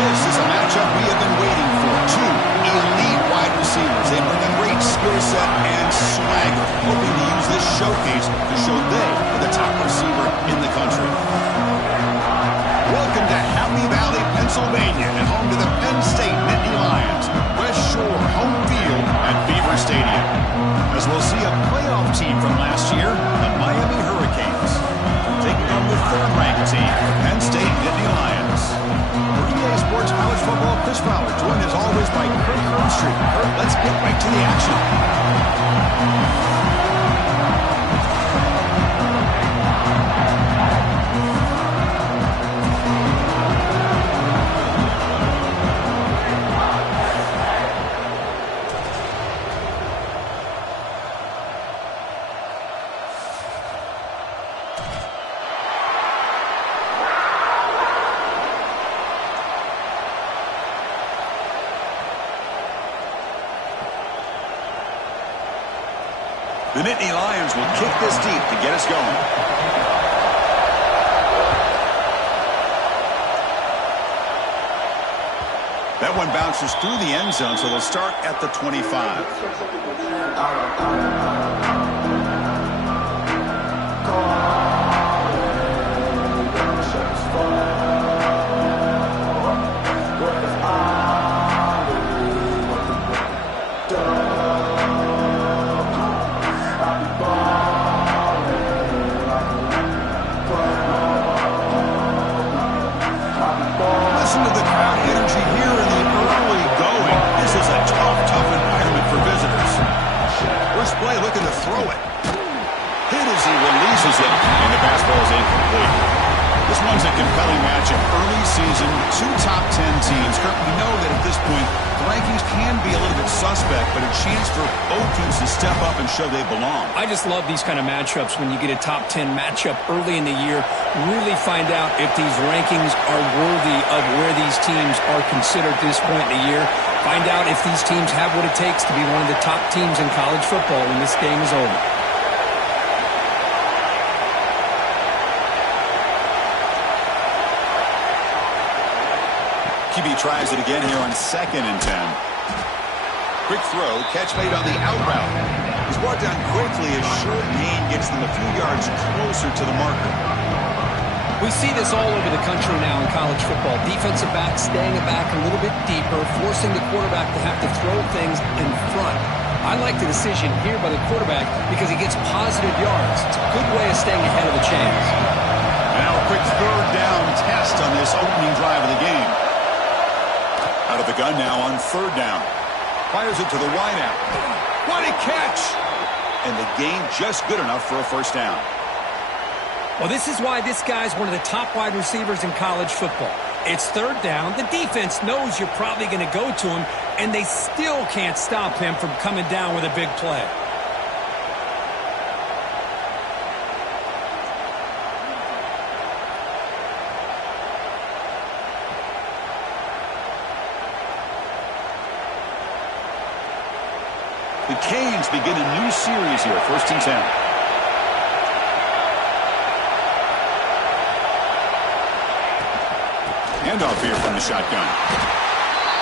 This is a matchup we have been waiting for. Two elite wide receivers. They bring a great skill set and swagger, hoping to use this showcase to show they are the top receiver in the country. Welcome to Happy Valley, Pennsylvania, and home to the Penn State Nittany Lions. West Shore home field at Beaver Stadium. As we'll see a playoff team from last year, the Miami Hurricanes, taking on the third-ranked team, the Penn State Nittany Lions. For EA Sports College Football, Chris Fowler, joined as always by Kurt Herbstreit. Kurt, let's get right to the action. The Nittany Lions will kick this deep to get us going. That one bounces through the end zone, so they'll start at the 25. Listen to the crowd energy here in the early going. This is a tough environment for visitors. First play looking to throw it. Hit as he releases it, and the pass ball is incomplete. This one's a compelling matchup. Early season, two top 10 teams. Kurt, we know that at this point, the rankings can be a little bit suspect, but a chance for both teams to step up and show they belong. I just love these kind of matchups when you get a top 10 matchup early in the year. Really find out if these rankings are worthy of where these teams are considered at this point in the year. Find out if these teams have what it takes to be one of the top teams in college football when this game is over. QB tries it again here on 2nd and 10. Quick throw, catch made on the out route. He's brought down quickly. A short gain gets them a few yards closer to the marker. We see this all over the country now in college football. Defensive backs staying back a little bit deeper, forcing the quarterback to have to throw things in front. I like the decision here by the quarterback because he gets positive yards. It's a good way of staying ahead of the chains. Now a quick third down test on this opening drive of the game. Out of the gun now on 3rd down. Fires it to the wideout. What a catch! And the gain just good enough for a first down. Well, this is why this guy's one of the top wide receivers in college football. It's 3rd down. The defense knows you're probably going to go to him, and they still can't stop him from coming down with a big play. The Canes begin a new series here, 1st and 10. Handoff here from the shotgun.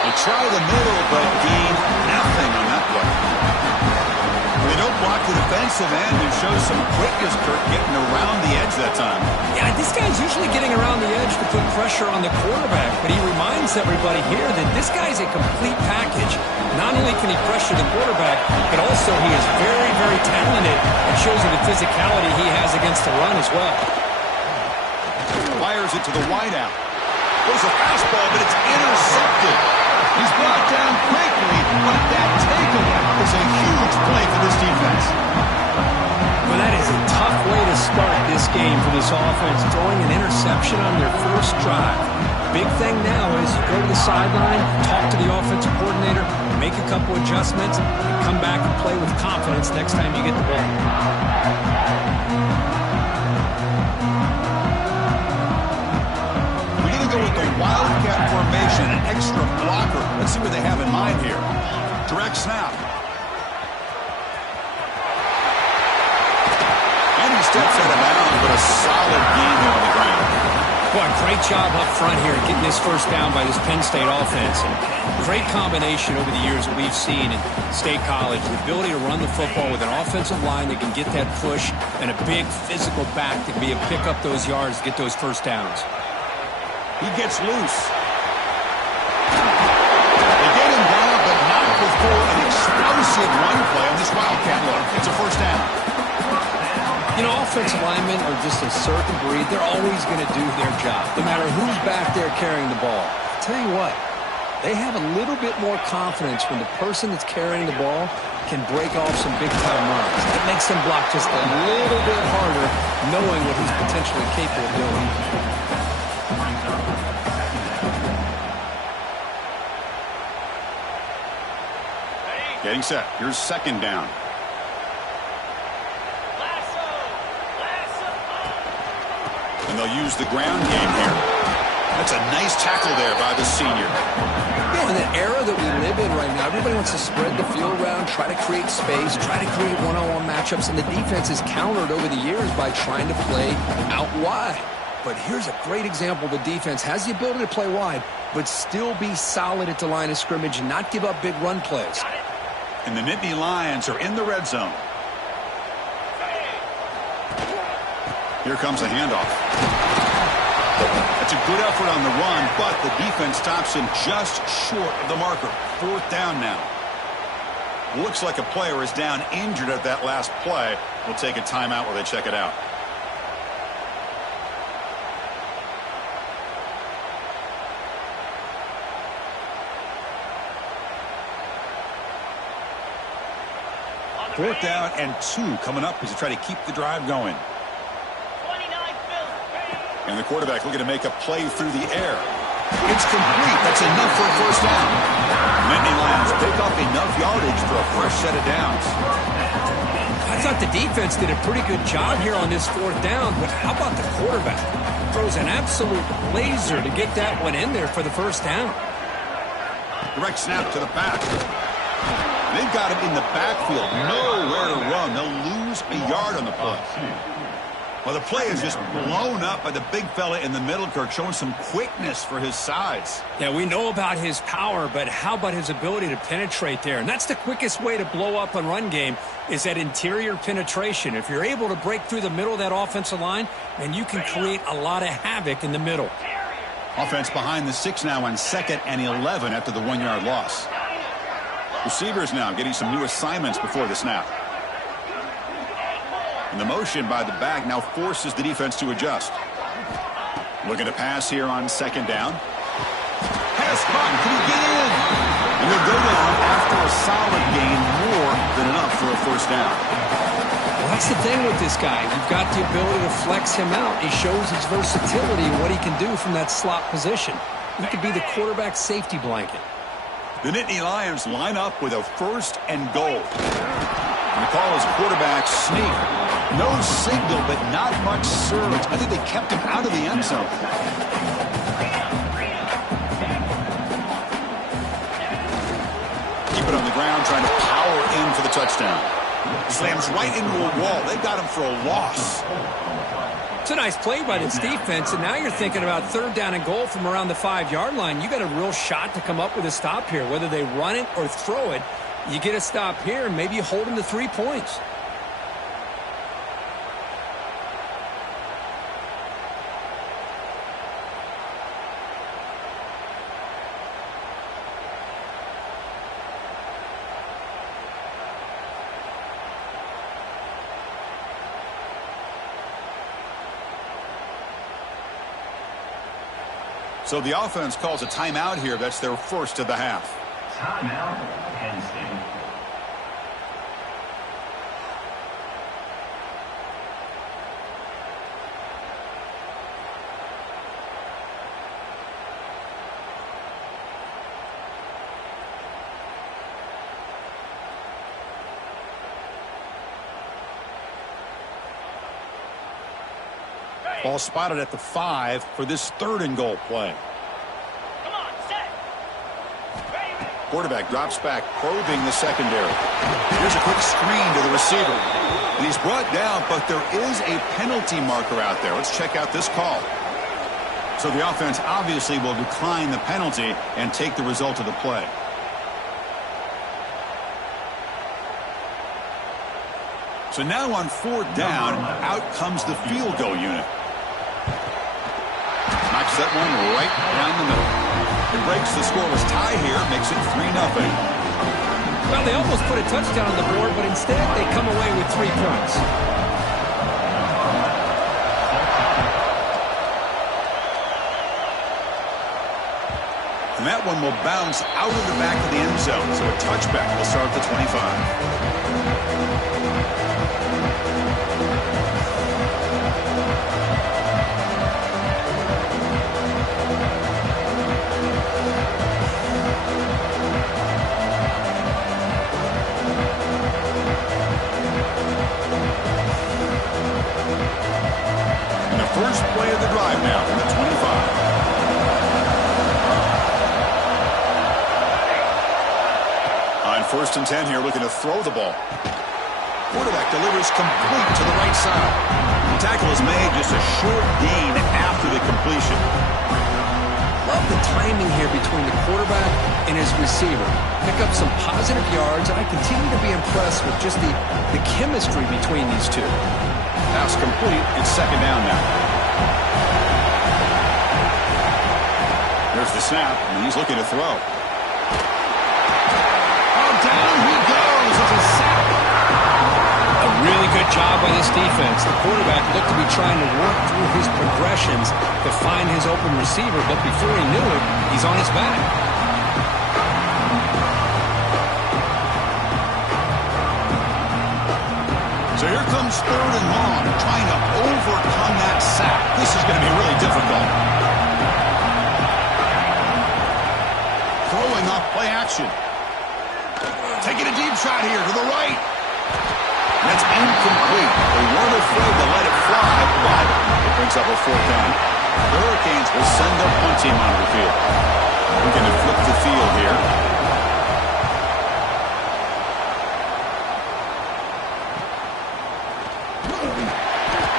They try the middle, but gain nothing on that play. They don't block the defensive end and show some quickness, Kurt, getting around the edge that time. Yeah, this guy's usually getting around the edge to put pressure on the quarterback, but he reminds everybody here that this guy's a complete package. Not only can he pressure the quarterback, but also he is very talented and shows you the physicality he has against the run as well. Fires it to the wideout. Goes a fastball, but it's intercepted. He's brought down quickly, but that takeaway is a huge play for this defense. Well, that is a tough way to start this game for this offense, throwing an interception on their first drive. Big thing now is you go to the sideline, talk to the offensive coordinator, make a couple adjustments, and come back and play with confidence next time you get the ball. Go with the wildcat formation, an extra blocker. Let's see what they have in mind here. Direct snap. And he steps out of bounds, but a solid gain here on the ground. Boy, great job up front here getting this first down by this Penn State offense. And great combination over the years that we've seen in State College. The ability to run the football with an offensive line that can get that push and a big physical back that can be able to pick up those yards to get those first downs. He gets loose. They get him down, but not before an explosive run play on this Wildcat look. It's a first down. You know, offensive linemen are just a certain breed. They're always going to do their job, no matter who's back there carrying the ball. I'll tell you what, they have a little bit more confidence when the person that's carrying the ball can break off some big-time runs. That makes them block just a little bit harder, knowing what he's potentially capable of doing. Getting set. Here's second down. And they'll use the ground game here. That's a nice tackle there by the senior. Yeah, in the era that we live in right now, everybody wants to spread the field around, try to create space, try to create one-on-one matchups, and the defense is countered over the years by trying to play out wide. But here's a great example. The defense has the ability to play wide, but still be solid at the line of scrimmage and not give up big run plays. And the Nittany Lions are in the red zone. Here comes the handoff. That's a good effort on the run, but the defense stops him just short of the marker. Fourth down now. Looks like a player is down injured at that last play. We'll take a timeout while they check it out. Fourth down and 2 coming up as you try to keep the drive going. And the quarterback looking to make a play through the air. It's complete. That's enough for a first down. Nittany Lions pick up enough yardage for a fresh set of downs. I thought the defense did a pretty good job here on this fourth down, but how about the quarterback? Throws an absolute laser to get that one in there for the first down. Direct snap to the back. They've got him in the backfield. Nowhere to run. They'll lose a yard on the play. Well, the play is just blown up by the big fella in the middle, Kirk, showing some quickness for his size. Yeah, we know about his power, but how about his ability to penetrate there? And that's the quickest way to blow up a run game is that interior penetration. If you're able to break through the middle of that offensive line, then you can create a lot of havoc in the middle. Offense behind the 6 now on 2nd and 11 after the 1-yard loss. Receivers now getting some new assignments before the snap. And the motion by the back now forces the defense to adjust. Looking to pass here on 2nd down. Pass caught. Can he get in? And he'll go down after a solid gain, more than enough for a first down. Well, that's the thing with this guy. You've got the ability to flex him out. He shows his versatility and what he can do from that slot position. He could be the quarterback's safety blanket. The Nittany Lions line up with a 1st and goal. And the call is quarterback sneak. No signal, but not much surge. I think they kept him out of the end zone. Keep it on the ground, trying to power in for the touchdown. Slams right into a wall. They got him for a loss. It's a nice play by this defense, and now you're thinking about 3rd down and goal from around the 5-yard line. You got a real shot to come up with a stop here. Whether they run it or throw it, you get a stop here, and maybe you hold them to 3 points. So the offense calls a timeout here. That's their first of the half. Timeout, Penn State. Ball spotted at the 5 for this 3rd and goal play. Come on, set. Quarterback drops back, probing the secondary. Here's a quick screen to the receiver. And he's brought down, but there is a penalty marker out there. Let's check out this call. So the offense obviously will decline the penalty and take the result of the play. So now on 4th down, out comes the field goal unit. Knocks that one right down the middle. It breaks the scoreless tie here, makes it 3-0. Well, they almost put a touchdown on the board, but instead they come away with 3 points. And that one will bounce out of the back of the end zone, so a touchback will start at the 25. First play of the drive now from the 25. On 1st and 10 here, looking to throw the ball. Quarterback delivers complete to the right side. The tackle is made, just a short gain after the completion. Love the timing here between the quarterback and his receiver. Pick up some positive yards, and I continue to be impressed with just the chemistry between these two. Pass complete. It's 2nd down now. There's the snap, and he's looking to throw. Oh, down he goes. It's a sack. A really good job by this defense. The quarterback looked to be trying to work through his progressions to find his open receiver, but before he knew it, he's on his back. So here comes 3rd and long, trying to overcome that sack. This is going to be really difficult. Throwing off play action. Taking a deep shot here to the right. That's incomplete. They weren't afraid to let it fly, but it brings up a 4th down. The Hurricanes will send their punt team onto the field. We're going to flip the field here.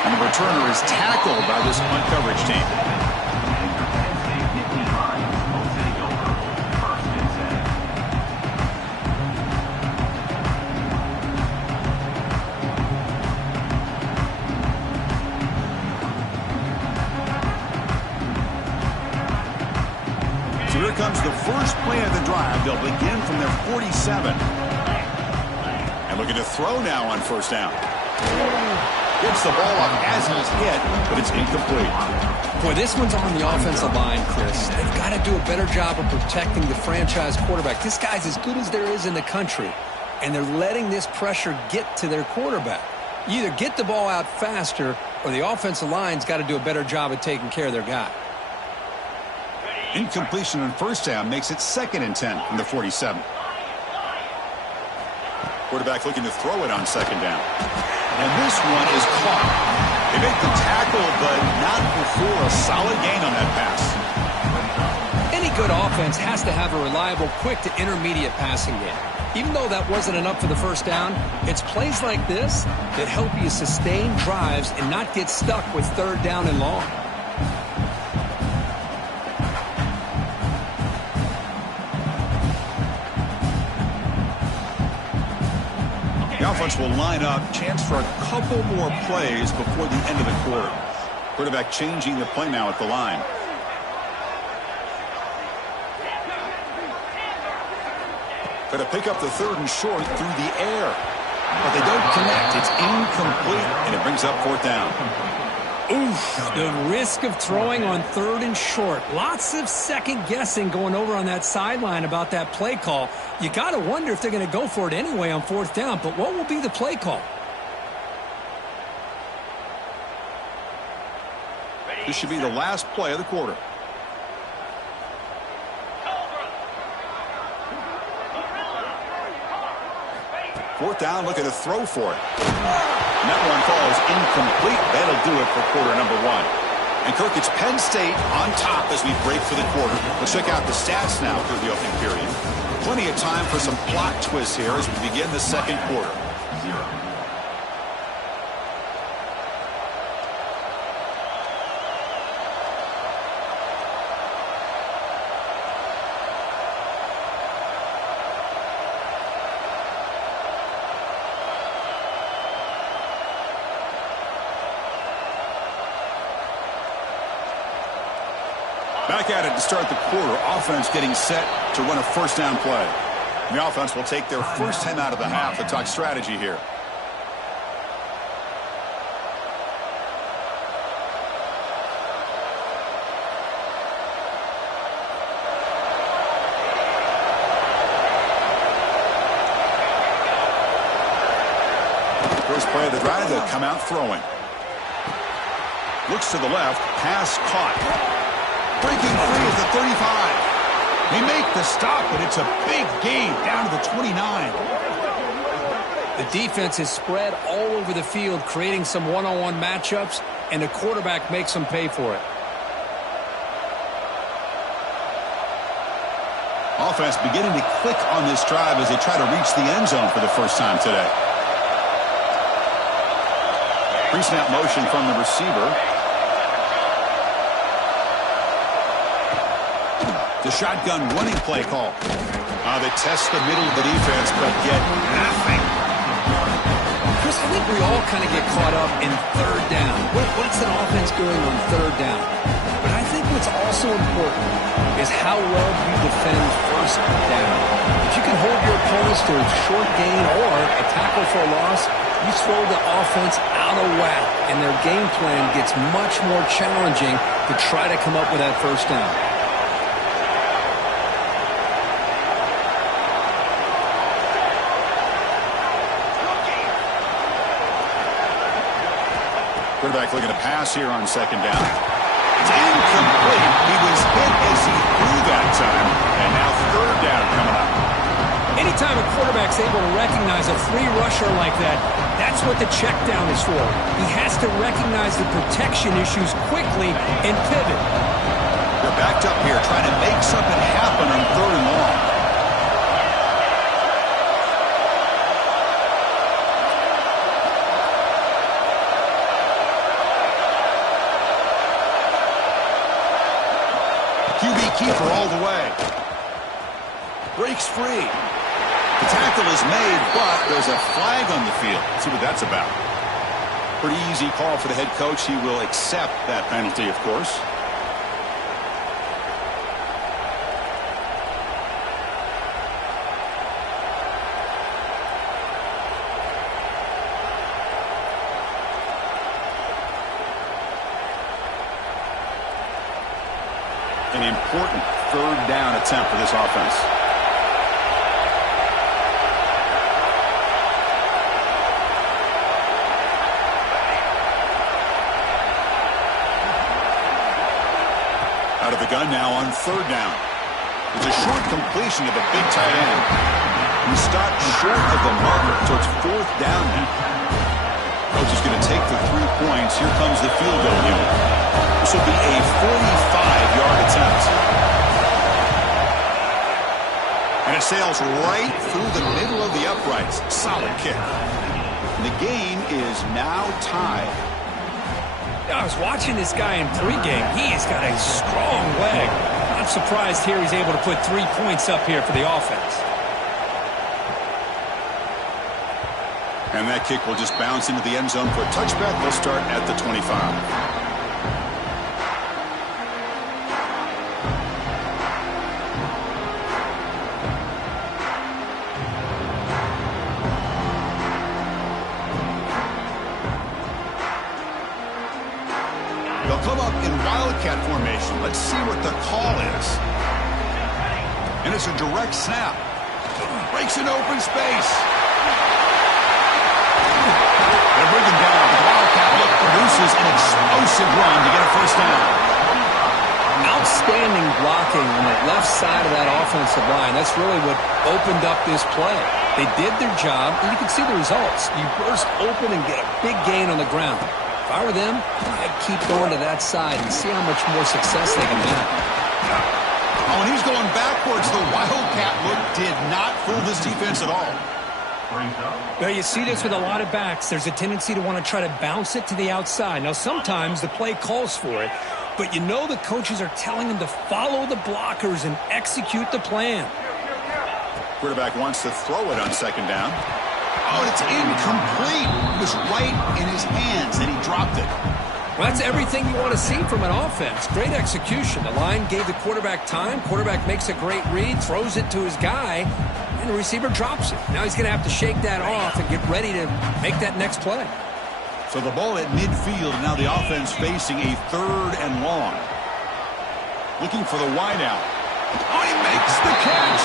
And the returner is tackled by this punt coverage team. So here comes the first play of the drive. They'll begin from their 47. And looking to throw now on 1st down. Gets the ball up as he's hit, but it's incomplete. Boy, this one's on the offensive line, Chris. They've got to do a better job of protecting the franchise quarterback. This guy's as good as there is in the country, and they're letting this pressure get to their quarterback. You either get the ball out faster, or the offensive line's got to do a better job of taking care of their guy. Incompletion on 1st down makes it 2nd and 10 from the 47. Quarterback looking to throw it on 2nd down. And this one is caught. They make the tackle, but not before a solid gain on that pass. Any good offense has to have a reliable, quick to intermediate passing game. Even though that wasn't enough for the 1st down, it's plays like this that help you sustain drives and not get stuck with 3rd down and long. The offense will line up, chance for a couple more plays before the end of the quarter. Quarterback changing the play now at the line. Going to pick up the 3rd and short through the air. But they don't connect. It's incomplete, and it brings up 4th down. Oof, the risk of throwing on 3rd and short. Lots of second guessing going over on that sideline about that play call. You got to wonder if they're going to go for it anyway on 4th down, but what will be the play call? This should be the last play of the quarter. Fourth down, looking to throw for it. And that one falls incomplete. That'll do it for quarter number 1. And Kirk, it's Penn State on top as we break for the quarter. Let's check out the stats now for the opening period. Plenty of time for some plot twists here as we begin the 2nd quarter. Back at it to start the quarter. Offense getting set to run a first down play. The offense will take their first 10 out of the half to talk strategy here. First play of the drive, they'll come out throwing. Looks to the left, pass caught. Breaking free at the 35. They make the stop, but it's a big gain down to the 29. The defense is spread all over the field, creating some one-on-one matchups, and the quarterback makes them pay for it. Offense beginning to click on this drive as they try to reach the end zone for the first time today. Pre-snap motion from the receiver. The shotgun running play call. They test the middle of the defense, but get nothing. Chris, I think we all kind of get caught up in third down. What's an offense doing on third down? But I think what's also important is how well you defend first down. If you can hold your opponents to a short gain or a tackle for a loss, you throw the offense out of whack, and their game plan gets much more challenging to try to come up with that first down. Quarterback looking to pass here on second down. It's incomplete. He was hit as he threw that time. And now third down coming up. Anytime a quarterback's able to recognize a free rusher like that, that's what the check down is for. He has to recognize the protection issues quickly and pivot. They're backed up here trying to make something happen on third and long. QB keeper all the way. Breaks free. The tackle is made, but there's a flag on the field. Let's see what that's about. Pretty easy call for the head coach. He will accept that penalty, of course. An important third down attempt for this offense. Out of the gun now on third down. It's a short completion to the big tight end. He stopped short of the marker, so it's fourth down now. Coach is going to take the 3 points. Here comes the field goal unit. This will be a 45-yard attempt. And it sails right through the middle of the uprights. Solid kick. And the game is now tied. I was watching this guy in pregame. He has got a strong leg. I'm surprised here he's able to put 3 points up here for the offense. And that kick will just bounce into the end zone for a touchback. They'll start at the 25. They'll come up in wildcat formation. Let's see what the call is. And it's a direct snap. Breaks an open space. They're bringing down. The wildcat look produces an explosive run to get a first down. Outstanding blocking on the left side of that offensive line. That's really what opened up this play. They did their job, and you can see the results. You burst open and get a big gain on the ground. If I were them, I'd keep going to that side and see how much more success they can have. Oh, and he's going backwards. The wildcat look did not fool this defense at all. Well, you see this with a lot of backs. There's a tendency to want to try to bounce it to the outside. Now, sometimes the play calls for it, but you know the coaches are telling them to follow the blockers and execute the plan. Quarterback wants to throw it on second down. Oh, it's incomplete. It was right in his hands, and he dropped it. Well, that's everything you want to see from an offense. Great execution. The line gave the quarterback time. Quarterback makes a great read, throws it to his guy, and the receiver drops it. Now he's going to have to shake that off and get ready to make that next play. So the ball at midfield, and now the offense facing a 3rd and long. Looking for the wide out. Oh, he makes the catch.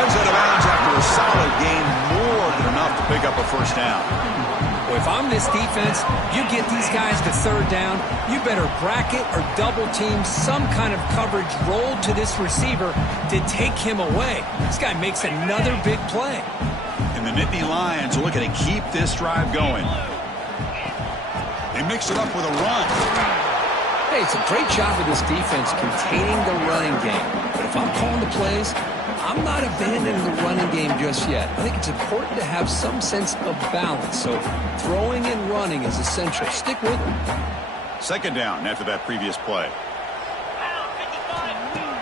Heads out of bounds after a solid gain, more than enough to pick up a first down. Well, if I'm this defense, you get these guys to 3rd down, you better bracket or double team some kind of coverage roll to this receiver to take him away. This guy makes another big play. And the Nittany Lions are looking to keep this drive going. They mix it up with a run. Hey, it's a great job of this defense containing the running game. But if I'm calling the plays, I'm not abandoning the running game just yet. I think it's important to have some sense of balance. So throwing and running is essential. Stick with it. 2nd down after that previous play.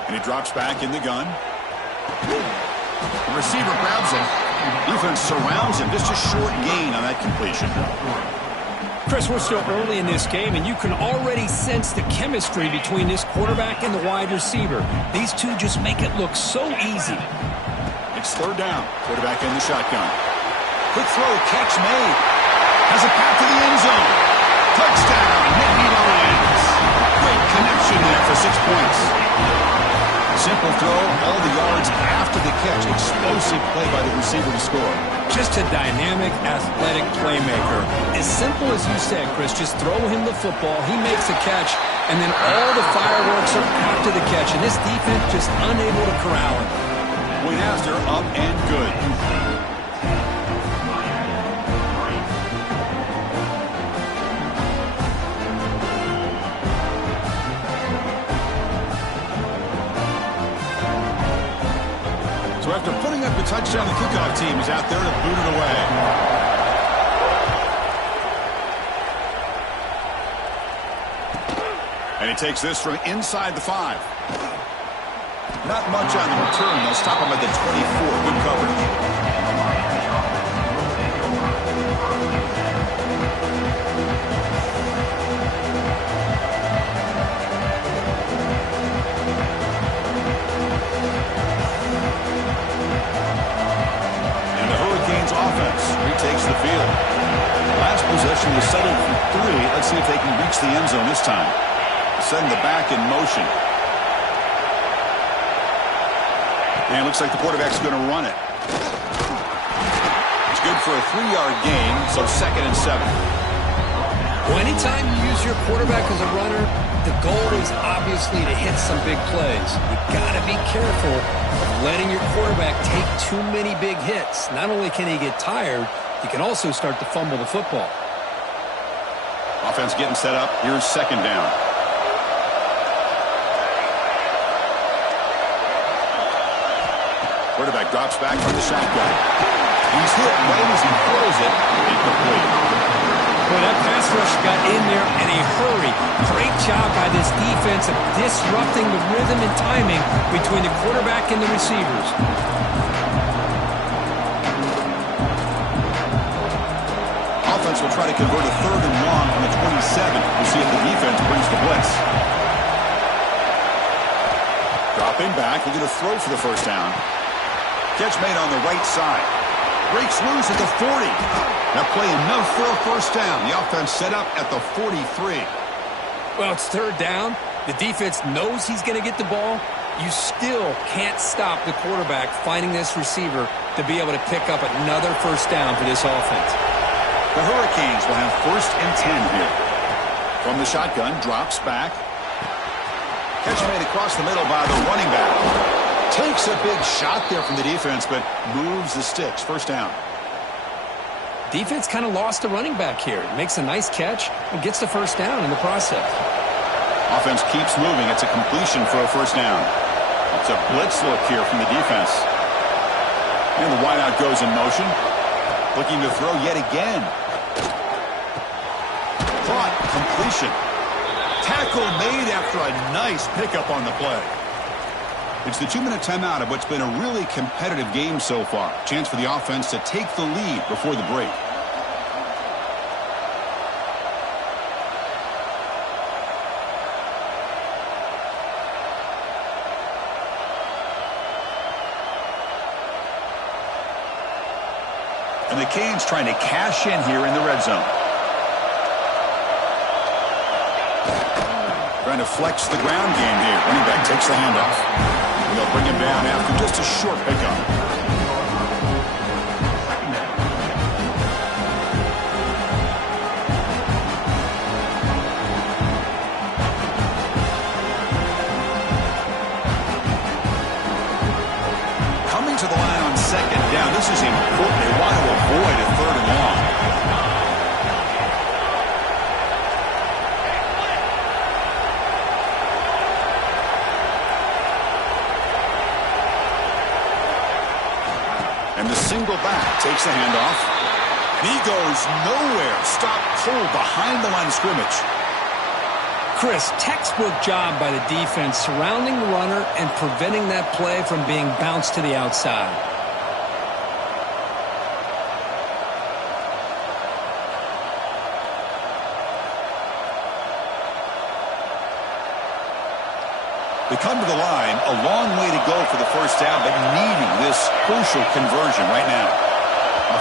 And he drops back in the gun. The receiver grabs him. Defense surrounds him. Just a short gain on that completion. Chris, we're still early in this game, and you can already sense the chemistry between this quarterback and the wide receiver. These two just make it look so easy. It's 3rd down. Quarterback in the shotgun. Quick throw, catch made. Has a path to the end zone. Touchdown, Nittany Lions. Great connection there for 6 points. Simple throw, all the yards after the catch. Explosive play by the receiver to score. Just a dynamic, athletic playmaker. As simple as you said, Chris, just throw him the football, he makes a catch, and then all the fireworks are after the catch, and this defense just unable to corral him. Point after, up and good. So after putting up a touchdown, the kickoff team is out there to boot it away. And he takes this from inside the 5. Not much on the return. They'll stop him at the 24. Good coverage. Takes the field. Last possession was settled for 3. Let's see if they can reach the end zone this time. Send the back in motion. And it looks like the quarterback's going to run it. It's good for a 3-yard gain, so 2nd and 7. Well, anytime you use your quarterback as a runner, the goal is obviously to hit some big plays. You got to be careful of letting your quarterback take too many big hits. Not only can he get tired, he can also start to fumble the football. Offense getting set up. Here's 2nd down. Quarterback drops back from the shotgun. He's hit right as he throws it. Incomplete. Well, that pass rush got in there in a hurry. Great job by this defense of disrupting the rhythm and timing between the quarterback and the receivers. Offense will try to convert a 3rd and long on the 27. We'll see if the defense brings the blitz. Dropping back, looking to throw for the first down. Catch made on the right side. Breaks loose at the 40. That play enough for a first down. The offense set up at the 43. Well, it's 3rd down. The defense knows he's going to get the ball. You still can't stop the quarterback finding this receiver to be able to pick up another first down for this offense. The Hurricanes will have 1st and 10 here. From the shotgun, drops back. Catch made across the middle by the running back. Takes a big shot there from the defense, but moves the sticks. First down. Defense kind of lost the running back here. Makes a nice catch and gets the first down in the process. Offense keeps moving. It's a completion for a first down. It's a blitz look here from the defense. And the wideout goes in motion. Looking to throw yet again. Caught. Completion. Tackle made after a nice pickup on the play. It's the 2-minute timeout of what's been a really competitive game so far. Chance for the offense to take the lead before the break. And the Canes trying to cash in here in the red zone. Trying to flex the ground game here. Running back takes the handoff. And they'll bring him down after just a short pickup. Coming to the line on second down. This is important. They want to avoid a third and long. And the single back takes the handoff. And he goes nowhere. Stop cold behind the line of scrimmage. Chris, textbook job by the defense surrounding the runner and preventing that play from being bounced to the outside. They come to the line, a long way to go for the first down, but needing this crucial conversion right now.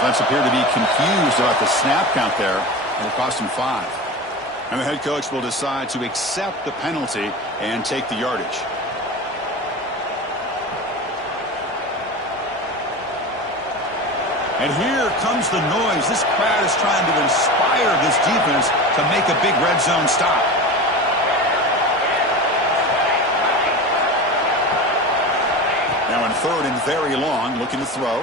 Offense appear to be confused about the snap count there, and it cost him 5. And the head coach will decide to accept the penalty and take the yardage. And here comes the noise. This crowd is trying to inspire this defense to make a big red zone stop. Now in third and very long, looking to throw.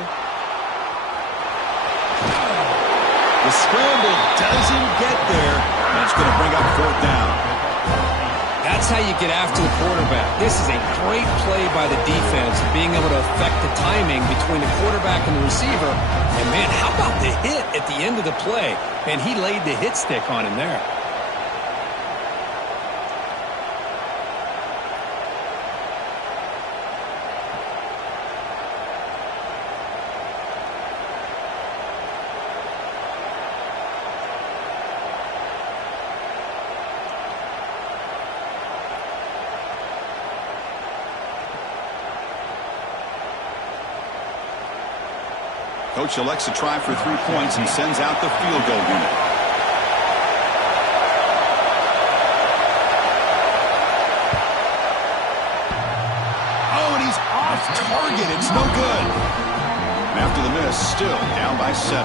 The scramble doesn't get there, and it's going to bring up fourth down. That's how you get after the quarterback. This is a great play by the defense, being able to affect the timing between the quarterback and the receiver. And, man, how about the hit at the end of the play? And he laid the hit stick on him there. Coach elects to try for 3 points and sends out the field goal unit. Oh, and he's off target. It's no good. And after the miss, still down by 7.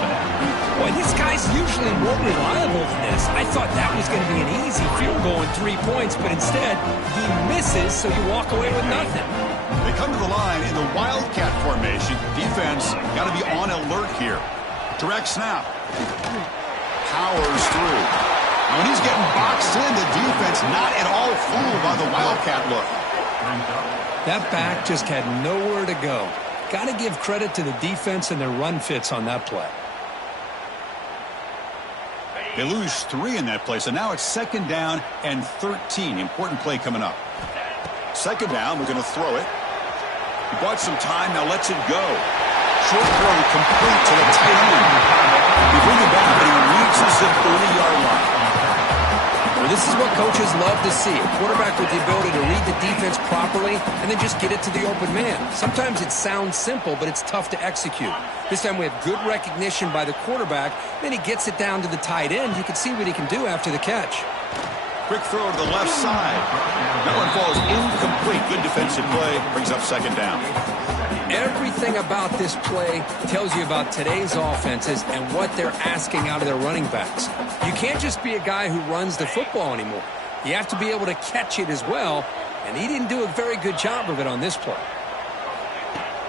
Boy, this guy's usually more reliable than this. I thought that was going to be an easy field goal in 3 points, but instead, he misses, so you walk away with nothing. They come to the line in the Wildcat formation. Defense got to be on alert here. Direct snap. Powers through. And when he's getting boxed in, the defense not at all fooled by the Wildcat look. That back just had nowhere to go. Got to give credit to the defense and their run fits on that play. They lose 3 in that play, so now it's second down and 13. Important play coming up. Second down, we're going to throw it. He bought some time, now lets it go. Short throw complete to the tight end. He brings it back, and he reaches the 30-yard line. Well, this is what coaches love to see. A quarterback with the ability to read the defense properly and then just get it to the open man. Sometimes it sounds simple, but it's tough to execute. This time we have good recognition by the quarterback. Then he gets it down to the tight end. You can see what he can do after the catch. Quick throw to the left side. That one falls incomplete. Good defensive play. Brings up second down. Everything about this play tells you about today's offenses and what they're asking out of their running backs. You can't just be a guy who runs the football anymore. You have to be able to catch it as well, and he didn't do a very good job of it on this play.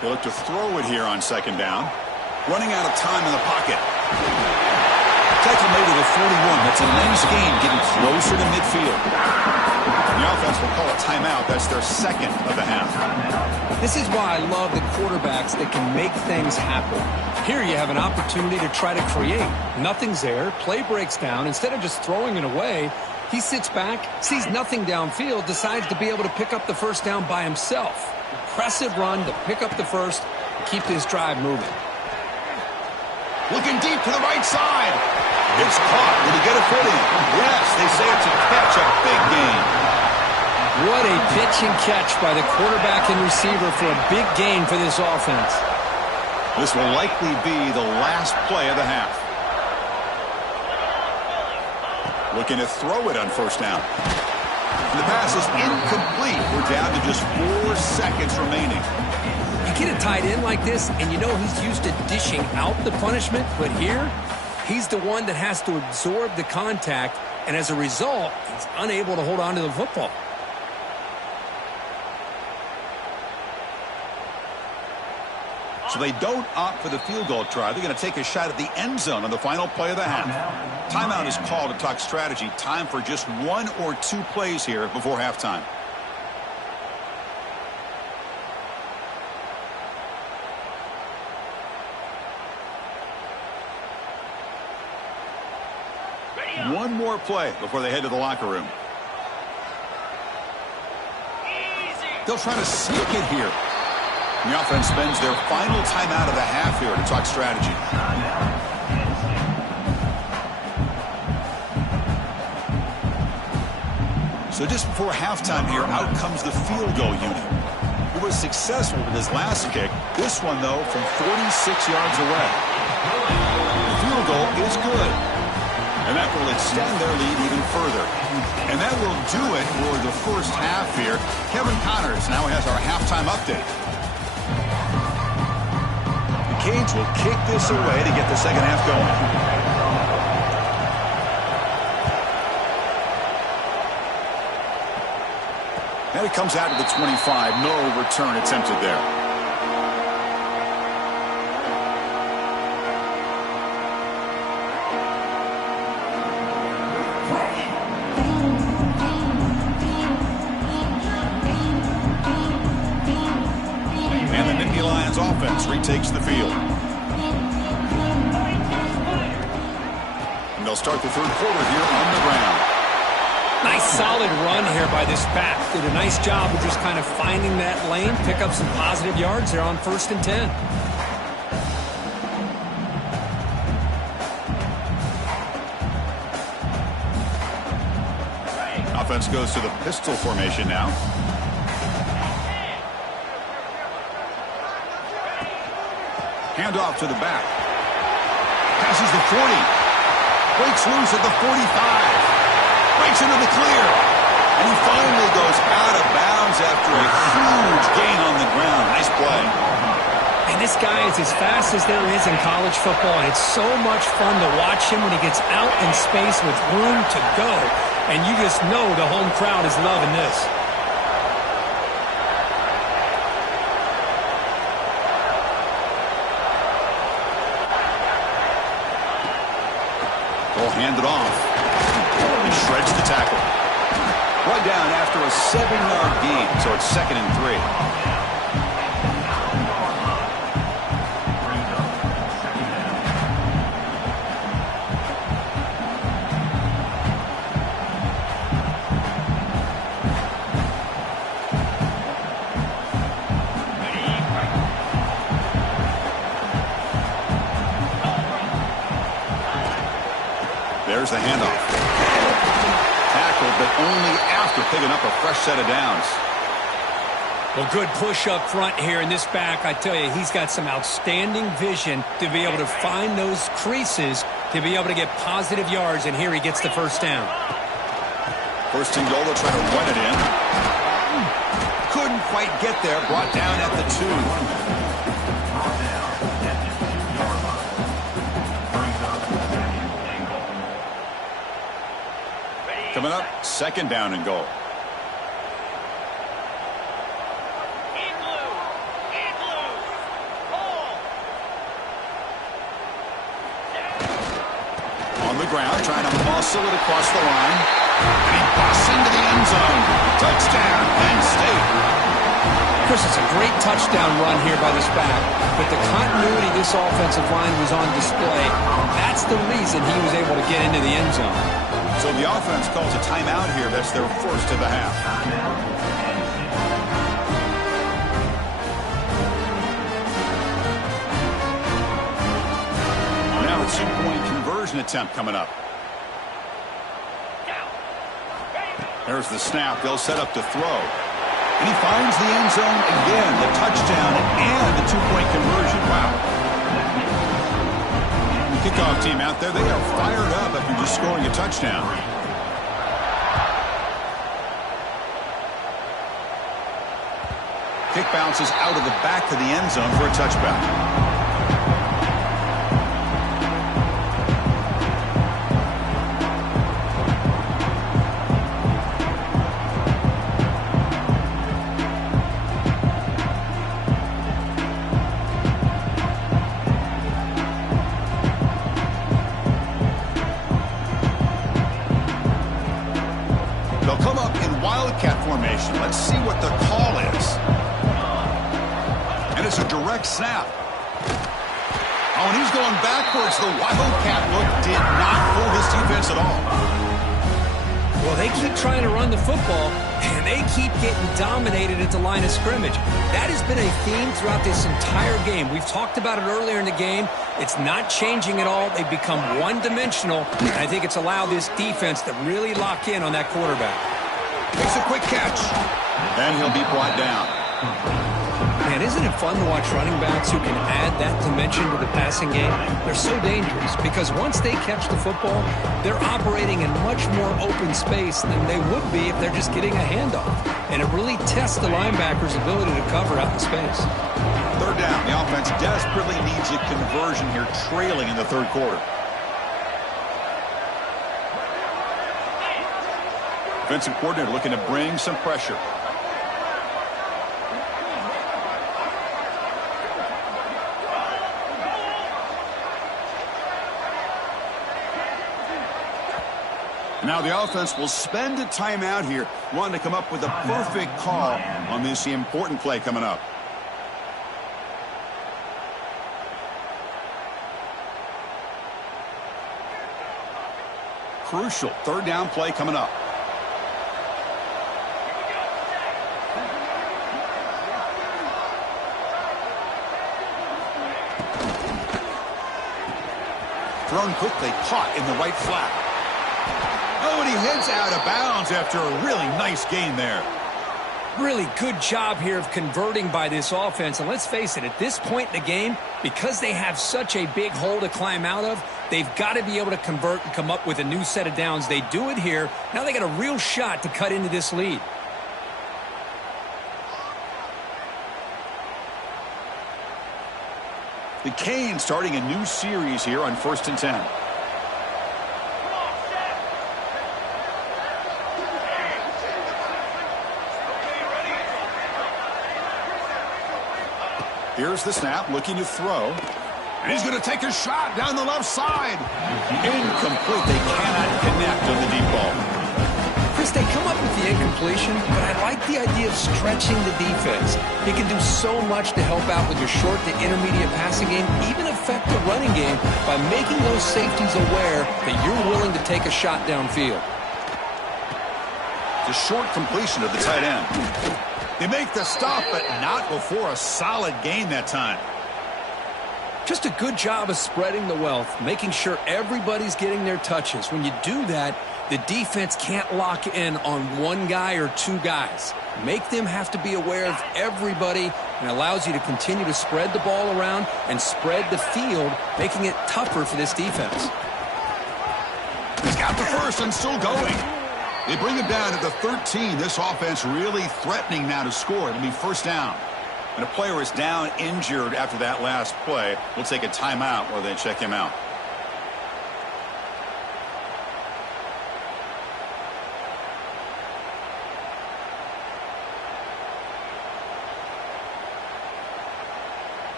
They look to throw it here on second down. Running out of time in the pocket. Tackle made at the 41. That's a nice gain, getting closer to midfield. The offense will call a timeout. That's their second of the half. This is why I love the quarterbacks that can make things happen. Here you have an opportunity to try to create. Nothing's there. Play breaks down. Instead of just throwing it away, he sits back, sees nothing downfield, decides to be able to pick up the first down by himself. Impressive run to pick up the first, keep this drive moving. Looking deep to the right side. It's caught. Did he get a foot in? Yes, they say it's a catch, a big gain. What a pitch and catch by the quarterback and receiver for a big gain for this offense. This will likely be the last play of the half. Looking to throw it on first down. The pass is incomplete. We're down to just 4 seconds remaining. You get a tight end like this, and you know he's used to dishing out the punishment, but here, he's the one that has to absorb the contact, and as a result, he's unable to hold on to the football. So they don't opt for the field goal try. They're going to take a shot at the end zone on the final play of the half. Timeout is called to talk strategy. Time for just 1 or 2 plays here before halftime. One more play before they head to the locker room. They'll try to sneak it here. The offense spends their final timeout of the half here to talk strategy. So just before halftime here, out comes the field goal unit. He was successful with his last kick. This one, though, from 46 yards away. The field goal is good. And that will extend their lead even further. And that will do it for the first half here. Kevin Connors now has our halftime update. The Canes will kick this away to get the second half going. And it comes out to the 25. No return attempted there. Offense retakes the field. And they'll start the third quarter here on the ground. Nice solid run here by this back. Did a nice job of just kind of finding that lane, pick up some positive yards there on 1st and 10. Offense goes to the pistol formation now. Handoff to the back. Passes the 40. Breaks loose at the 45. Breaks into the clear. And he finally goes out of bounds after a huge gain on the ground. Nice play. And this guy is as fast as there is in college football, and it's so much fun to watch him when he gets out in space with room to go. And you just know the home crowd is loving this. Hand it off. He shreds the tackle. Run down after a 7-yard gain, so it's 2nd and 3. There's the handoff. Tackled, but only after picking up a fresh set of downs. Well, good push up front here in this back. I tell you, he's got some outstanding vision to be able to find those creases, to be able to get positive yards, and here he gets the first down. 1st and goal, they'll try to run it in. Couldn't quite get there, brought down at the 2. Coming up, 2nd down and goal. On the ground, trying to muscle it across the line. And he busts into the end zone. Touchdown, Penn State. Chris, it's a great touchdown run here by this back, but the continuity of this offensive line was on display. That's the reason he was able to get into the end zone. So the offense calls a timeout here. That's their first of the half. Now a 2-point conversion attempt coming up. There's the snap. They'll set up to throw. And he finds the end zone again. The touchdown and the 2-point conversion. Wow. Kickoff team out there, they are fired up after just scoring a touchdown. Kick bounces out of the back of the end zone for a touchback. They'll come up in wildcat formation. Let's see what the call is. And it's a direct snap. Oh, and he's going backwards. The wildcat look did not fool this defense at all. Well, they keep trying to run the football, and they keep getting dominated at the line of scrimmage. That has been a theme throughout this entire game. We've talked about it earlier in the game. It's not changing at all. They've become one-dimensional, and I think it's allowed this defense to really lock in on that quarterback. Makes a quick catch, and he'll be brought down. Man, isn't it fun to watch running backs who can add that dimension to the passing game? They're so dangerous because once they catch the football, they're operating in much more open space than they would be if they're just getting a handoff. And it really tests the linebacker's ability to cover out in space. Third down. The offense desperately needs a conversion here, trailing in the third quarter. Defensive coordinator looking to bring some pressure. Now the offense will spend a timeout here, wanting to come up with a perfect call on this important play coming up. Crucial third down play coming up. Thrown quickly, caught in the right flat. Oh, and he heads out of bounds after a really nice gain there. Really good job here of converting by this offense. And let's face it, at this point in the game, because they have such a big hole to climb out of, they've got to be able to convert and come up with a new set of downs. They do it here. Now they got a real shot to cut into this lead. The Canes starting a new series here on 1st and 10. Here's the snap, looking to throw. And he's going to take a shot down the left side. Incomplete. They cannot connect on the deep ball. Chris, they come up with the incompletion, but I like the idea of stretching the defense. He can do so much to help out with your short to intermediate passing game, even affect the running game by making those safeties aware that you're willing to take a shot downfield. It's a short completion of the tight end. They make the stop, but not before a solid gain that time. Just a good job of spreading the wealth, making sure everybody's getting their touches. When you do that, the defense can't lock in on one guy or two guys. Make them have to be aware of everybody, and allows you to continue to spread the ball around and spread the field, making it tougher for this defense. He's got the first and still going. They bring him down to the 13. This offense really threatening now to score. It'll be first down. And a player is down injured after that last play. We'll take a timeout while they check him out.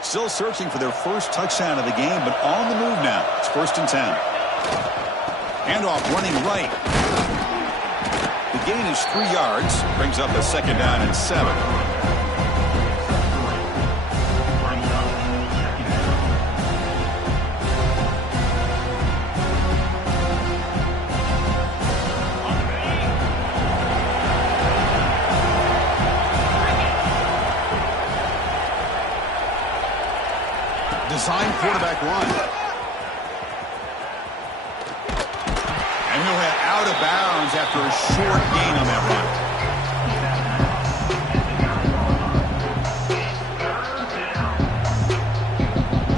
Still searching for their first touchdown of the game, but on the move now. It's 1st and 10. Handoff running right. The gain is 3 yards. Brings up a 2nd down and 7. Design quarterback run. And he'll head out of bounds after a short gain on that run.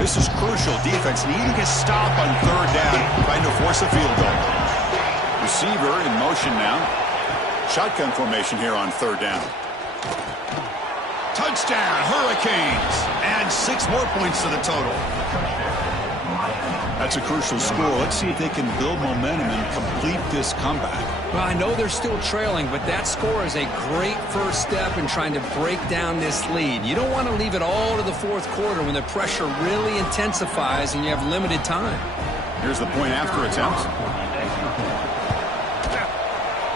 This is crucial. Defense needing a stop on third down, trying to force a field goal. Receiver in motion now. Shotgun formation here on third down. Touchdown, Hurricanes. And 6 more points to the total. That's a crucial score. Let's see if they can build momentum and complete this comeback. Well, I know they're still trailing, but that score is a great first step in trying to break down this lead. You don't want to leave it all to the fourth quarter when the pressure really intensifies and you have limited time. Here's the point after attempt.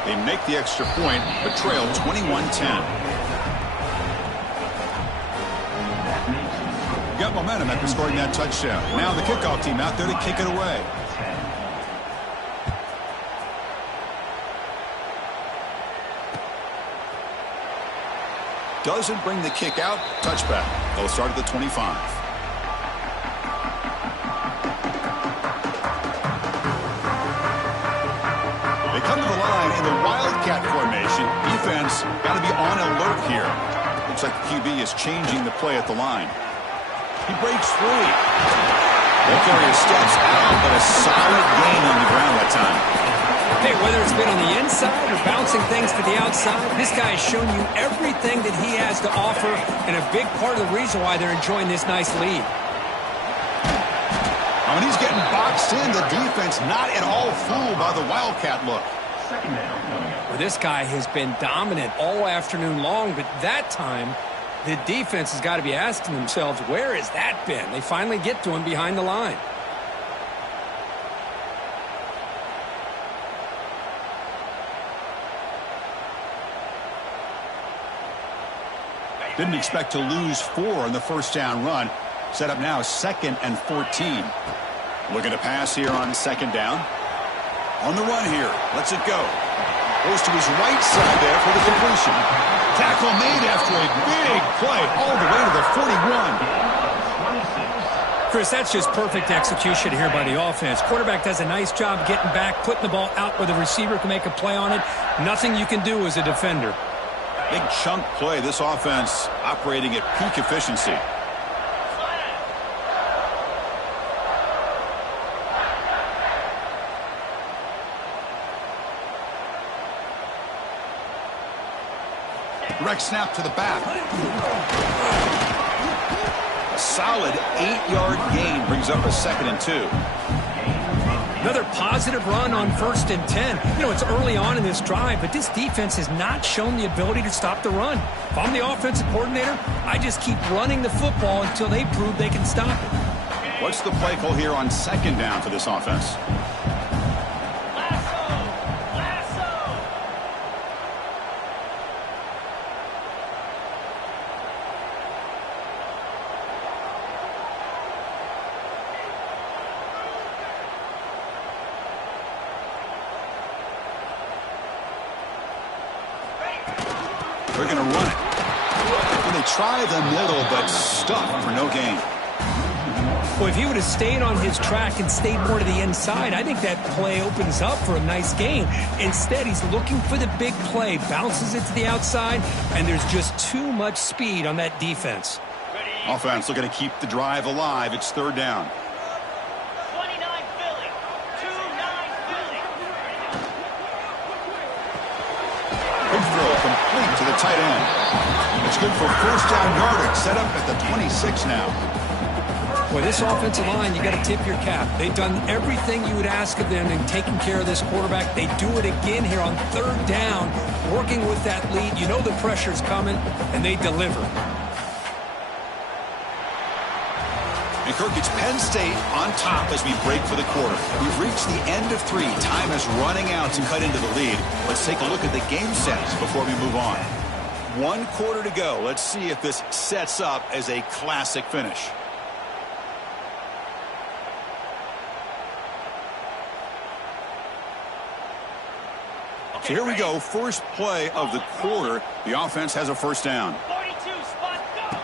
They make the extra point, but trail 21-10. Got momentum after scoring that touchdown. Now the kickoff team out there to kick it away. Doesn't bring the kick out. Touchback. They'll start at the 25. They come to the line in the Wildcat formation. Defense got to be on alert here. Looks like the QB is changing the play at the line. He breaks free. That carrier steps out, but a solid gain on the ground that time. Hey, whether it's been on the inside or bouncing things to the outside, this guy has shown you everything that he has to offer, and a big part of the reason why they're enjoying this nice lead. When he's getting boxed in, the defense not at all fooled by the Wildcat look. Well, this guy has been dominant all afternoon long, but that time, the defense has got to be asking themselves, where has that been? They finally get to him behind the line. Didn't expect to lose 4 on the first down run. Set up now 2nd and 14. Looking to pass here on 2nd down. On the run here. Lets it go. Goes to his right side there for the completion. Tackle made after a big play all the way to the 41. Chris, that's just perfect execution here by the offense. Quarterback does a nice job getting back, putting the ball out where the receiver can make a play on it. Nothing you can do as a defender. Big chunk play. This offense operating at peak efficiency. Direct snap to the back. A solid 8-yard gain brings up a 2nd and 2. Another positive run on 1st and 10. You know, it's early on in this drive, but this defense has not shown the ability to stop the run. If I'm the offensive coordinator, I just keep running the football until they prove they can stop it. What's the play call here on 2nd down for this offense? They're going to run it. And they try the middle, but stuck for no gain. Well, if he would have stayed on his track and stayed more to the inside, I think that play opens up for a nice gain. Instead, he's looking for the big play, bounces it to the outside, and there's just too much speed on that defense. Offense looking to keep the drive alive. It's 3rd down. 29 Philly. 2-9 Philly. Big throw complete to the tight end. It's good for 1st down yardage. Set up at the 26 now. Boy, this offensive line, you got to tip your cap. They've done everything you would ask of them in taking care of this quarterback. They do it again here on 3rd down, working with that lead. You know the pressure's coming, and they deliver. And Kirk, it's Penn State on top as we break for the quarter. We've reached the end of 3. Time is running out to cut into the lead. Let's take a look at the game sets before we move on. 1 quarter to go. Let's see if this sets up as a classic finish. So here we go. First play of the quarter. The offense has a 1st down. 42 spot go.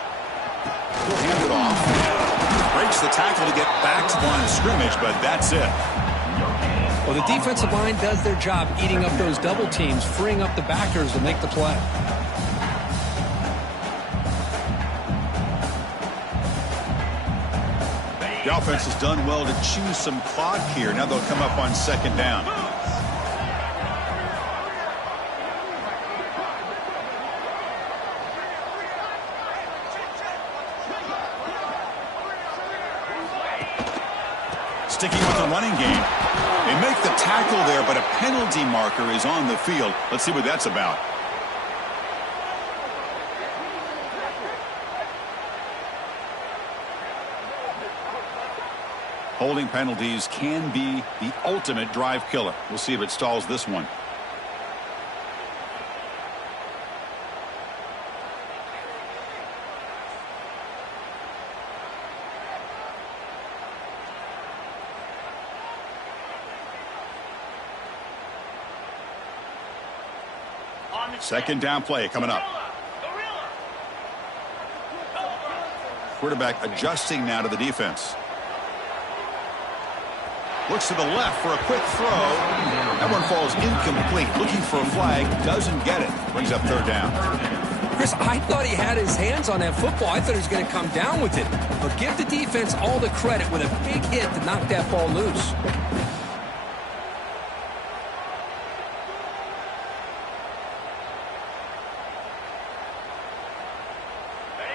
He'll hand it off. Breaks the tackle to get back to the line of scrimmage, but that's it. Well, the defensive line does their job eating up those double teams, freeing up the backers to make the play. The offense has done well to choose some clock here. Now they'll come up on second down. Sticking with the running game. They make the tackle there, but a penalty marker is on the field. Let's see what that's about. Holding penalties can be the ultimate drive killer. We'll see if it stalls this one. Second down play coming up. Quarterback adjusting now to the defense. Looks to the left for a quick throw. That one falls incomplete. Looking for a flag. Doesn't get it. Brings up third down. Chris, I thought he had his hands on that football. I thought he was going to come down with it. But give the defense all the credit with a big hit to knock that ball loose.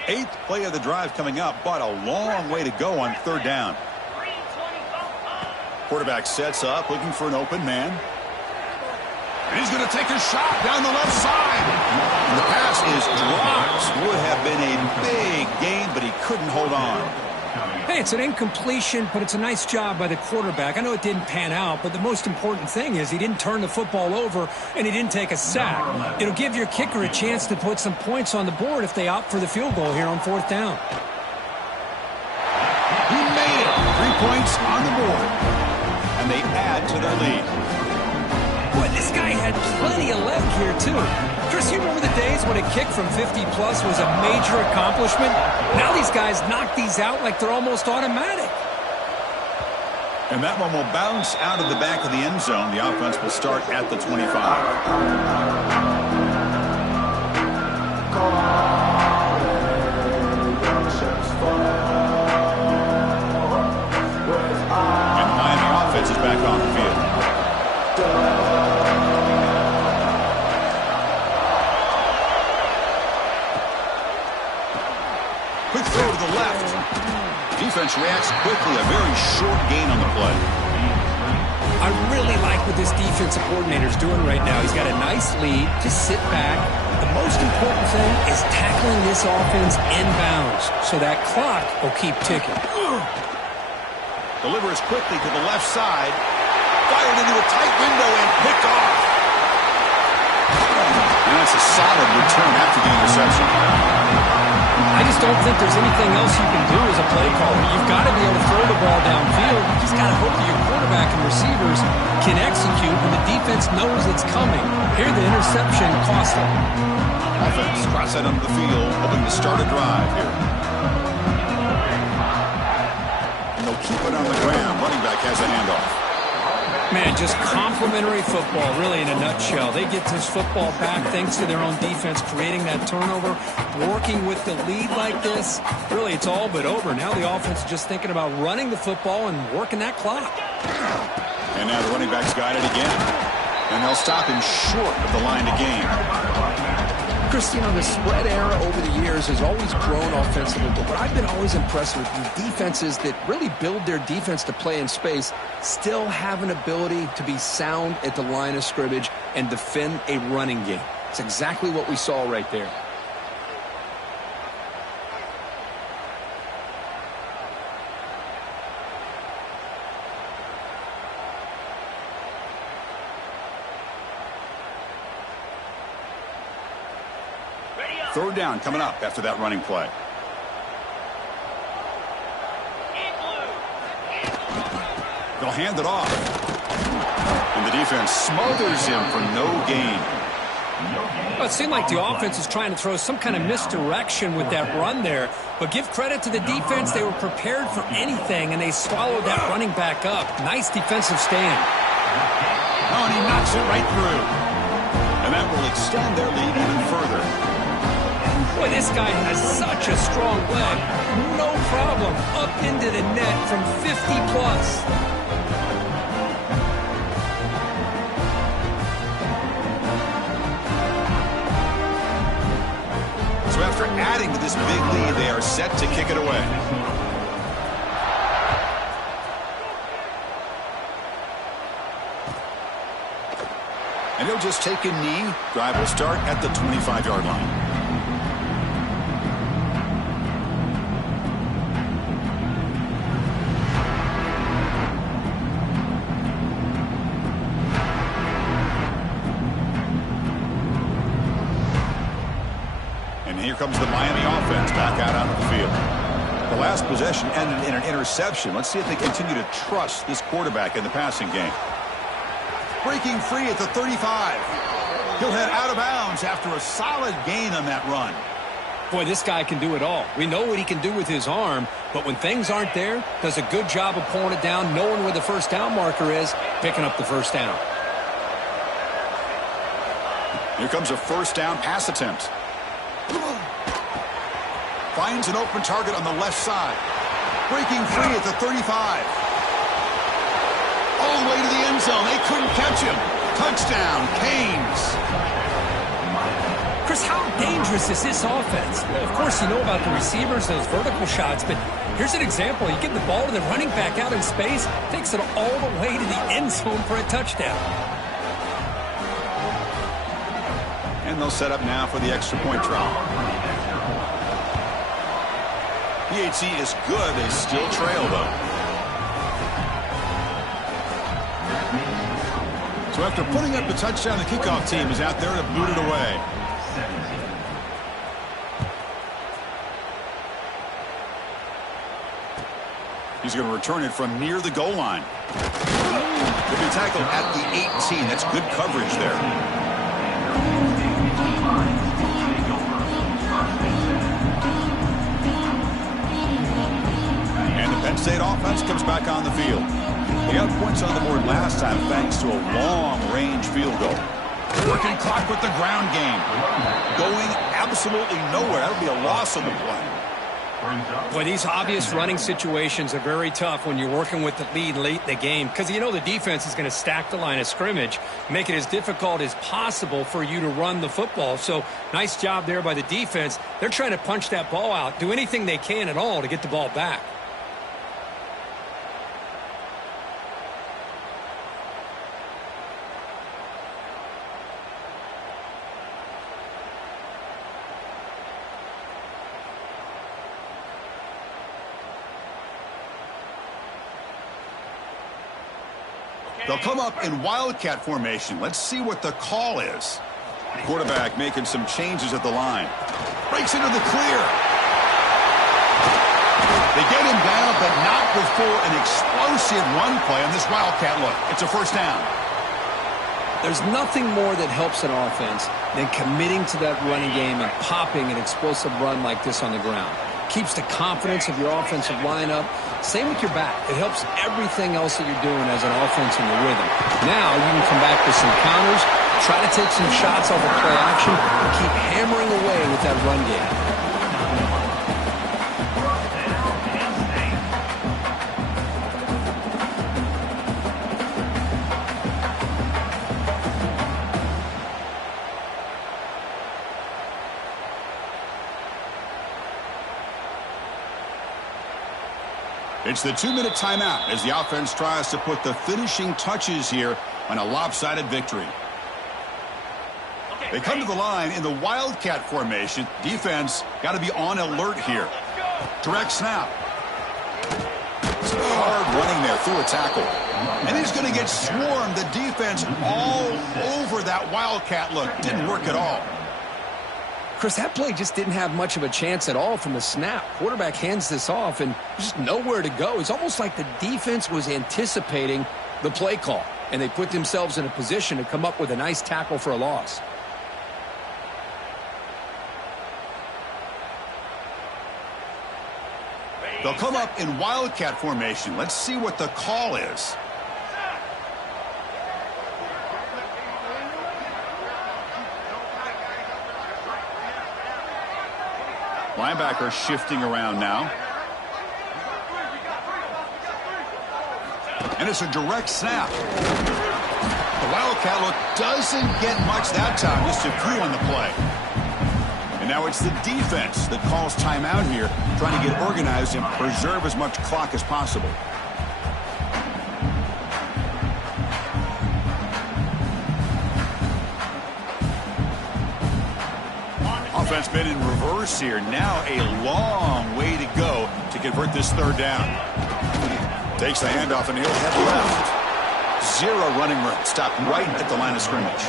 Eighth play of the drive coming up, but a long way to go on third down. Quarterback sets up, looking for an open man. And he's going to take a shot down the left side. And the pass is dropped. Would have been a big gain, but he couldn't hold on. Hey, it's an incompletion, but it's a nice job by the quarterback. I know it didn't pan out, but the most important thing is he didn't turn the football over and he didn't take a sack. It'll give your kicker a chance to put some points on the board if they opt for the field goal here on fourth down. He made it. 3 points on the board. And they add to their lead. Boy, this guy had plenty of leg here, too. Chris, you remember the days when a kick from 50-plus was a major accomplishment? Now these guys knock these out like they're almost automatic. And that one will bounce out of the back of the end zone. The offense will start at the 25. And Miami offense is back on the field. Quick throw to the left. Defense reacts quickly. A very short gain on the play. I really like what this defensive coordinator is doing right now. He's got a nice lead. Just sit back. The most important thing is tackling this offense inbounds so that clock will keep ticking. Delivers quickly to the left side. Fired into a tight window and picked off. And that's a solid return after the interception. I just don't think there's anything else you can do as a play caller. You've got to be able to throw the ball downfield. You just got to hope that your quarterback and receivers can execute when the defense knows it's coming. Here, the interception cost them. Offense cross that onto the field, hoping to start a drive here. And they'll keep it on the ground. Running back has a handoff. Man, just complimentary football, really, in a nutshell. They get this football back thanks to their own defense, creating that turnover, working with the lead like this. Really, it's all but over. Now the offense is just thinking about running the football and working that clock. And now the running back's got it again. And they'll stop him short of the line to gain. Chris, you know, the spread era over the years has always grown offensively, but what I've been always impressed with is defenses that really build their defense to play in space still have an ability to be sound at the line of scrimmage and defend a running game. It's exactly what we saw right there. Third down coming up after that running play. They'll hand it off. And the defense smothers him for no gain. Well, it seemed like the offense was trying to throw some kind of misdirection with that run there. But give credit to the defense. They were prepared for anything, and they swallowed that running back up. Nice defensive stand. Oh, and he knocks it right through. And that will extend their lead even further. Boy, this guy has such a strong leg. No problem. Up into the net from 50 plus. So after adding to this big lead, they are set to kick it away. And he'll just take a knee. Drive will start at the 25-yard line. And here comes the Miami offense back out onto the field. The last possession ended in an interception. Let's see if they continue to trust this quarterback in the passing game. Breaking free at the 35. He'll head out of bounds after a solid gain on that run. Boy, this guy can do it all. We know what he can do with his arm, but when things aren't there, does a good job of pulling it down, knowing where the first down marker is, picking up the first down. Here comes a first down pass attempt. Finds an open target on the left side. Breaking free at the 35. All the way to the end zone. They couldn't catch him. Touchdown, Canes. Chris, how dangerous is this offense? Well, of course, you know about the receivers, those vertical shots, but here's an example. You give the ball to the running back out in space, takes it all the way to the end zone for a touchdown. And they'll set up now for the extra point try. PAT is good. They still trail, though. So after putting up the touchdown, the kickoff team is out there to boot it away. He's going to return it from near the goal line. He'll be tackled at the 18. That's good coverage there. And the Penn State offense comes back on the field. They got points on the board last time thanks to a long-range field goal. Working clock with the ground game. Going absolutely nowhere. That would be a loss on the play. Boy, these obvious running situations are very tough when you're working with the lead late in the game because you know the defense is going to stack the line of scrimmage, make it as difficult as possible for you to run the football. So nice job there by the defense. They're trying to punch that ball out, do anything they can at all to get the ball back. They'll come up in Wildcat formation. Let's see what the call is. Quarterback making some changes at the line. Breaks into the clear. They get him down, but not before an explosive run play on this Wildcat look. It's a first down. There's nothing more that helps an offense than committing to that running game and popping an explosive run like this on the ground. Keeps the confidence of your offensive lineup. Same with your back. It helps everything else that you're doing as an offense in your rhythm. Now you can come back with some counters, try to take some shots off of play action, and keep hammering away with that run game. It's the 2-minute timeout as the offense tries to put the finishing touches here on a lopsided victory. They come to the line in the Wildcat formation. Defense got to be on alert here. Direct snap. It's hard running there through a tackle. And he's going to get swarmed. The defense all over that Wildcat look. Didn't work at all. Chris, that play just didn't have much of a chance at all from the snap. Quarterback hands this off, and there's just nowhere to go. It's almost like the defense was anticipating the play call, and they put themselves in a position to come up with a nice tackle for a loss. They'll come up in Wildcat formation. Let's see what the call is. Linebacker shifting around now. And it's a direct snap. The Wildcat look doesn't get much that time, just a few on the play. And now it's the defense that calls timeout here, trying to get organized and preserve as much clock as possible. Offense been in reverse here. Now a long way to go to convert this third down. Takes the handoff and he'll head left. Zero running room. Stopped right at the line of scrimmage.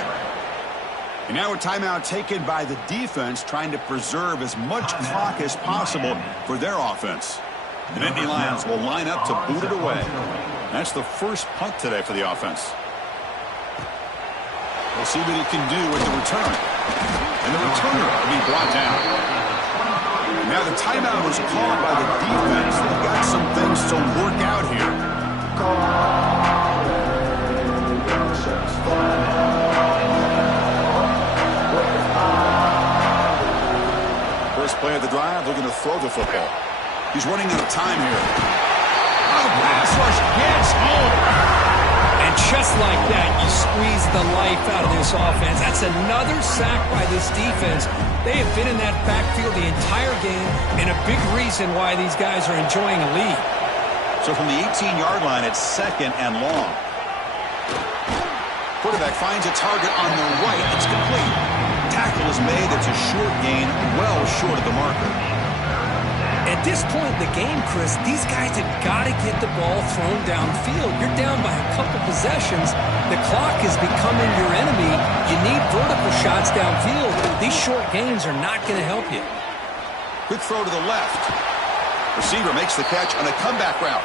And now a timeout taken by the defense, trying to preserve as much clock as possible for their offense. The Nittany Lions will line up to boot it away. That's the first punt today for the offense. We'll see what he can do with the return. And the returner will be brought down. Now the timeout was called by the defense. They've got some things to work out here. First play of the drive, looking to throw the football. He's running out of time here. Oh, the pass rush gets home. And just like that, you squeeze the life out of this offense. That's another sack by this defense. They have been in that backfield the entire game, and a big reason why these guys are enjoying a lead. So from the 18-yard line, it's second and long. Quarterback finds a target on the right. It's complete. Tackle is made. It's a short gain, well short of the marker. At this point in the game, Chris, these guys have got to get the ball thrown downfield. You're down by a couple possessions. The clock is becoming your enemy. You need vertical shots downfield. These short gains are not going to help you. Quick throw to the left. Receiver makes the catch on a comeback route.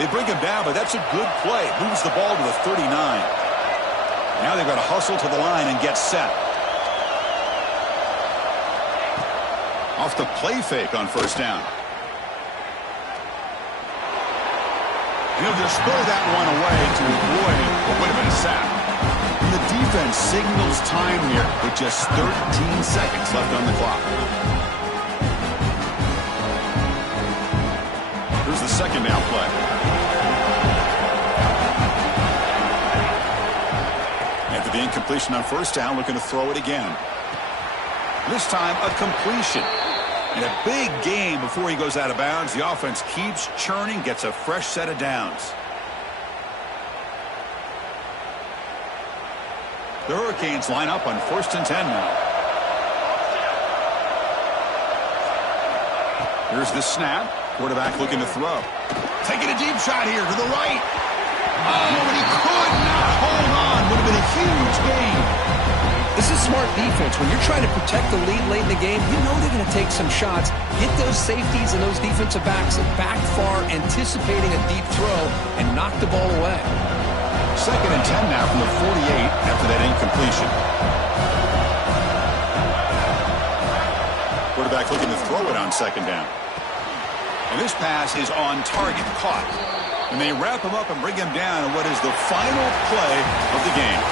They bring him down, but that's a good play. Moves the ball to the 39. Now they've got to hustle to the line and get set. Off the play fake on first down. He'll just throw that one away to avoid what would have been a sack. And the defense signals time here with just 13 seconds left on the clock. Here's the second down play. After the incompletion on first down, looking to throw it again. This time a completion. And a big gain before he goes out of bounds. The offense keeps churning, gets a fresh set of downs. The Hurricanes line up on 1st and 10 now. Here's the snap. Quarterback looking to throw. Taking a deep shot here to the right. Oh, and he could not hold on. Would have been a huge gain. This is smart defense. When you're trying to protect the lead late in the game, you know they're going to take some shots. Get those safeties and those defensive backs back far, anticipating a deep throw, and knock the ball away. 2nd and 10 now from the 48 after that incompletion. Quarterback looking to throw it on second down. And this pass is on target, caught. And they wrap him up and bring him down in what is the final play of the game.